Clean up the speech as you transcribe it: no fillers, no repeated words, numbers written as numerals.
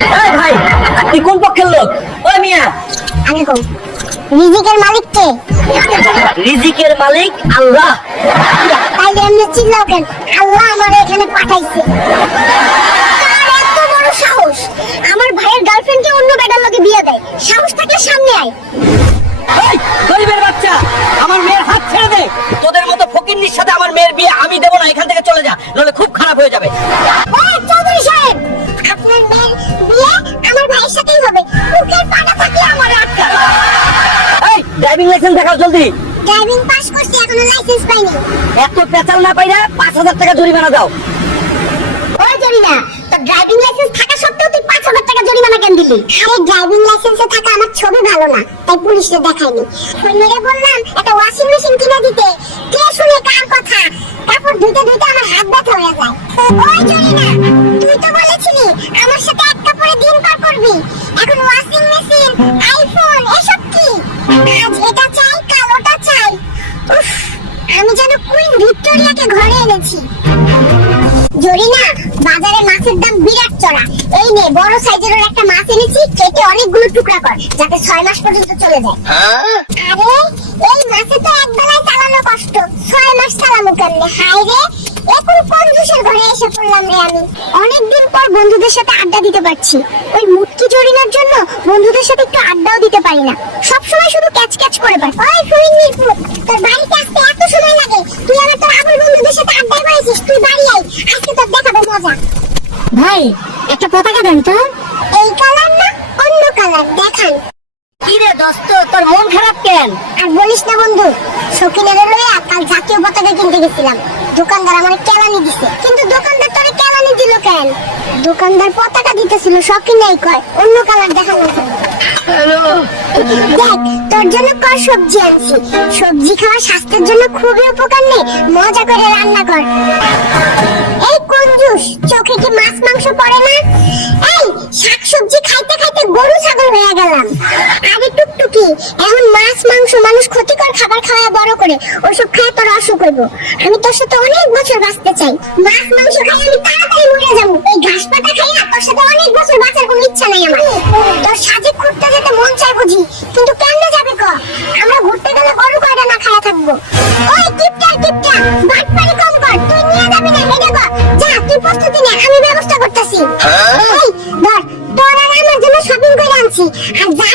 এই ভাই, তুই কোন পক্ষের লোক? ওই মিয়া, আমি কোন রিজিকের মালিক কে? রিজিকের মালিক আল্লাহ। তাইলে এমনি চিল্লাও কেন? আল্লাহ আমার এখানে পাঠাইছে। তার এত বড় সাহস, আমার ভাইয়ের গার্লফ্রেন্ডকে অন্য বেটার লগে বিয়ে দেয়। সাহস থাকলে সামনে আয়। এই গরিবের বাচ্চা, আমার মেয়ের হাত ছেড়ে দে। তোদের মতো ফকিন্নির সাথে আমার মেয়ের বিয়ে আমি দেব না। এখান থেকে চলে যা, নলে খুব খারাপ হয়ে যাবে। ওই চৌধুরী সাহেব, আপনার মেয়ের বিয়ে আমার ভাইয়ের সাথেই হবে। মুখের পাটা থাকলে আমার আটকাবে। এই ড্রাইভিং লাইসেন্স দেখাও জলদি। ড্রাইভিং পাস করছি, এখনো লাইসেন্স পাইনি। এত পেঁচাল না পাইরা 5,000 টাকা জরিমানা দাও। ওই জরিনা, তোর ড্রাইভিং লাইসেন্স থাকা সত্ত্বেও তুই 5,000 টাকা জরিমানা কেন দিলি? আরে ড্রাইভিং লাইসেন্সে থাকা আমার ছবি ভালো না, তাই পুলিশে দেখাইনি। মেরে বললাম একটা ওয়াশিং মেশিন কিনে দিতে, কে শুনে কার কথা? কাপড় ধুইতে ধুইতে আমার হাত ব্যথা হয়ে যায়। ওই জরিনা, তুই তো বলেছিলি আমার সাথে এক কাপড়ে দিন পার করবি। এখন ওয়াশিং মেশিন, আইফোন এসব কি? আজ এটা চাই, কাল ওটা চাই। উফ, আমি যেন কুইন ভিক্টোরিয়াকে ঘরে এনেছি। জরিনা, বাজারে মাছের দাম বিরাট চড়া। এই নে বড় সাইজের একটা মাছ এনেছি, কেটে অনেকগুলো টুকরা কর, যাতে 6 মাস পর্যন্ত চলে যায়। আরে এই মাছে তো এক বেলায় চালানো কষ্ট, 6 মাস চালানো কেমনে? হায় রে, এখন কোন দুষের ঘরে এসে পড়লাম রে আমি। অনেকদিন পর বন্ধুদের সাথে আড্ডা দিতে পারছি। ওই মুটকি জরিনার জন্য বন্ধুদের সাথে একটু আড্ডাও দিতে পারি না। সবসময় শুধু ক্যাচ ক্যাচ করে পার। ওই ফুইনির পুত, তোর বাড়িতে আসতে এত সময় লাগে, তুই আবার তোর আবুল বন্ধুদের সাথে আড্ডা মারিস। তুই বাড়ি আয়, আজকে তোর দেখাবো মজা। ভাই, একটা পতাকা দেন তো। এই কালার না অন্য কালার দেখান। কি রে দোস্ত, তোর মন খারাপ কেন? আর বলিস না বন্ধু, সকিনারে লইয়া কাল জাতীয় পতাকা কিনতে গেছিলাম। দোকানদার আমার কেলানি দিছে, কিন্তু দোকানদার তোরে কেলানি দিল কেন? দোকানদার পতাকা দিতেছিল, সকিনাই কয় অন্য কালার দেখানোর জন্য। দেখ, তোর জন্য কর সবজি আনছি। সবজি খাওয়া স্বাস্থ্যের জন্য খুবই উপকার, নেই মজা করে রান্না কর। এই কঞ্জুস, চোখে কি মাছ মাংস পড়ে না? এই শাক সবজি খাইতে খাইতে গরু ছাগল হয়ে গেলাম। আরে টুকটুকি, এখন মাছ মাংস মানুষ ক্ষতিকর খাবার খাওয়া বড় করে, ওসব খায় তোর অসুখ হইব। আমি তোর সাথে অনেক বছর বাঁচতে চাই। মাছ মাংস খাই আমি তাড়াতাড়ি মরে যাবো। এই ঘাস পাতা খাই না, তোর সাথে অনেক বছর বাঁচার কোনো ইচ্ছা নাই আমার। তোর সাজে ঘুরতে যেতে মন চাই বুঝি, কিন্তু কেন যাবে ক? আমরা ঘুরতে গেলে গরু কয়টা না খায়া থাকবো। ওই টিপটা টিপটা, বাটপারি কম কর, তুই নিয়ে যাবি না এটা কর। যা, তুই প্রস্তুতি নে, আমি ব্যবস্থা করতেছি। এই ধর, তোর আর আমার জন্য শপিং করে আনছি, আর যা